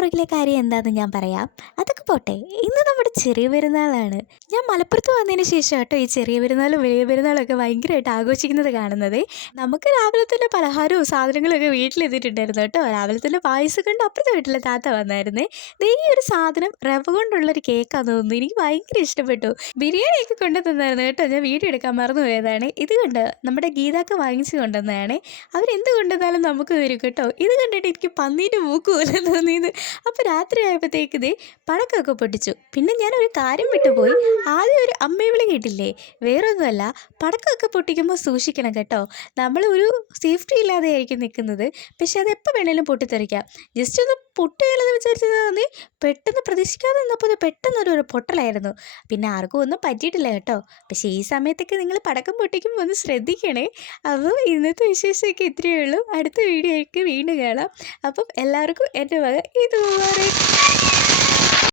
പുറകിലെ കാര്യം എന്താണെന്ന് ഞാൻ പറയാം. അതൊക്കെ പോട്ടെ, ഇന്ന് നമ്മുടെ ചെറിയ പെരുന്നാളാണ്. ഞാൻ മലപ്പുറത്ത് വന്നതിന് ശേഷം കേട്ടോ ഈ ചെറിയ പെരുന്നാളും വലിയ പെരുന്നാളും ഒക്കെ ഭയങ്കരമായിട്ട് ആഘോഷിക്കുന്നത് കാണുന്നത്. നമുക്ക് രാവിലെ തന്നെ പലഹാരവും സാധനങ്ങളൊക്കെ വീട്ടിലെത്തിയിട്ടുണ്ടായിരുന്നു കേട്ടോ. രാവിലെ തന്നെ പായസം കൊണ്ട് അപ്പുറത്തെ വീട്ടിലെ താത്ത വന്നായിരുന്നേ. ദേ ഈ ഒരു സാധനം റവ കൊണ്ടുള്ളൊരു കേക്കാന്ന് തോന്നുന്നു. എനിക്ക് ഭയങ്കര ഇഷ്ടപ്പെട്ടു. ബിരിയാണിയൊക്കെ കൊണ്ടു തന്നായിരുന്നു കേട്ടോ. ഞാൻ വീഡിയോ എടുക്കാൻ മറന്നു പോയതാണ്. ഇത് കണ്ട് നമ്മുടെ ഗീതാക്ക വാങ്ങിച്ചു കൊണ്ടുവന്നതാണ്. അവരെന്ത് കൊണ്ടുവന്നാലും നമുക്ക് തരും കേട്ടോ. ഇത് കണ്ടിട്ട് എനിക്ക് പന്നീൻ്റെ മൂക്ക് പോലെ തോന്നിയത്. അപ്പോൾ രാത്രി ആയപ്പോഴത്തേക്ക് ഇതേ പടക്കമൊക്കെ പൊട്ടിച്ചു. പിന്നെ ഞാനൊരു കാര്യം വിട്ടുപോയി. ആദ്യം ഒരു അമ്മയെ വിളി കേട്ടില്ലേ? വേറൊന്നുമല്ല, പടക്കമൊക്കെ പൊട്ടിക്കുമ്പോൾ സൂക്ഷിക്കണം കേട്ടോ. നമ്മൾ ഒരു സേഫ്റ്റി ഇല്ലാതെ ആയിരിക്കും നിൽക്കുന്നത്. പക്ഷെ അത് എപ്പോൾ വേണേലും പൊട്ടിത്തെറിക്കാം. ജസ്റ്റ് ഒന്ന് പൊട്ടുകയില്ലെന്ന് വിചാരിച്ചത് തോന്നി. പെട്ടെന്ന് പ്രതീക്ഷിക്കാതെ നിന്നപ്പോൾ പെട്ടെന്നൊരു പൊട്ടലായിരുന്നു. പിന്നെ ആർക്കും ഒന്നും പറ്റിയിട്ടില്ല കേട്ടോ. പക്ഷേ ഈ സമയത്തൊക്കെ നിങ്ങൾ പടക്കം പൊട്ടിക്കുമ്പോൾ ഒന്ന് ശ്രദ്ധിക്കണേ. അപ്പോൾ ഇന്നത്തെ വിശേഷമൊക്കെ ഇത്രയേ ഉള്ളൂ. അടുത്ത വീഡിയോയ്ക്ക് വീണ്ടും കാണാം. അപ്പം എല്ലാവർക്കും എൻ്റെ വക ഇത്